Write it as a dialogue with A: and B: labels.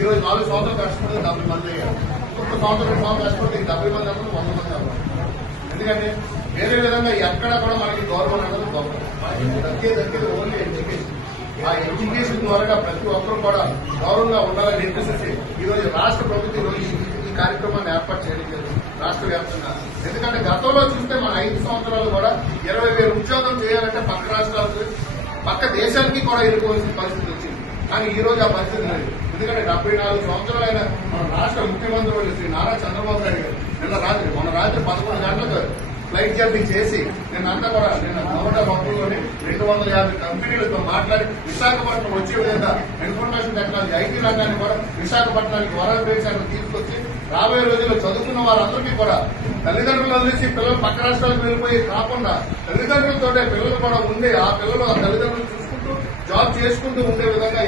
A: ఈ రోజు నాలుగు సంవత్సరాలు కష్టపడితే డెబ్బై మంది అయ్యారు. ఇంకొక సంవత్సరం రెండు సంవత్సరాలు కష్టపడితే డెబ్బై మంది అప్పుడు వంద మంది అవ్వడం. ఎందుకంటే వేరే విధంగా ఎక్కడ కూడా మనకి గౌరవం అనేది గొప్ప మనకి దక్కే దక్కేది ఓన్లీ ఎడ్యుకేషన్. ఆ ఎడ్యుకేషన్ ద్వారా ప్రతి ఒక్కరు కూడా గౌరవంగా ఉండాలని చెప్పేసి ఈ రోజు రాష్ట్ర ప్రభుత్వం ఈ ఈ- ఈ కార్యక్రమాన్ని ఏర్పాటు చేయడం జరిగింది రాష్ట్ర వ్యాప్తంగా. ఎందుకంటే గతంలో చూస్తే మన ఐదు సంవత్సరాలు కూడా ఇరవై వేలు ఉద్యోగం చేయాలంటే పక్క రాష్ట్రాలకు పక్క దేశానికి కూడా ఎదుర్కోవాల్సిన పరిస్థితి వచ్చింది. కానీ ఈ రోజు ఆ పరిస్థితి లేదు ఎందుకంటే డెబ్బై నాలుగు సంవత్సరాలైన మన రాష్ట్ర ముఖ్యమంత్రి శ్రీ నారా చంద్రబాబు నాయుడు గారు. నిన్న రాత్రి మన రాత్రి పదకొండు గంటలకు ఫ్లైట్ జర్నీ చేసి నిన్న అంతా కూడా నిన్న నూట మొత్తంలోనే రెండు వందల యాభై కంపెనీలతో మాట్లాడి విశాఖపట్నం వచ్చే విధంగా ఇన్ఫర్మేషన్ టెక్నాలజీ ఐటీ రంగాన్ని కూడా విశాఖపట్నానికి వరద ప్రదేశాన్ని తీసుకొచ్చి రాబోయే రోజుల్లో చదువుకున్న వారందరికీ కూడా తల్లిదండ్రులు వదిలేసి పిల్లలు పక్క రాష్ట్రాలకు వెళ్ళిపోయి కాకుండా తల్లిదండ్రులతోటే పిల్లలు కూడా ఉండే ఆ పిల్లలు ఆ తల్లిదండ్రులు చూసుకుంటూ జాబ్ చేసుకుంటూ ఉండే విధంగా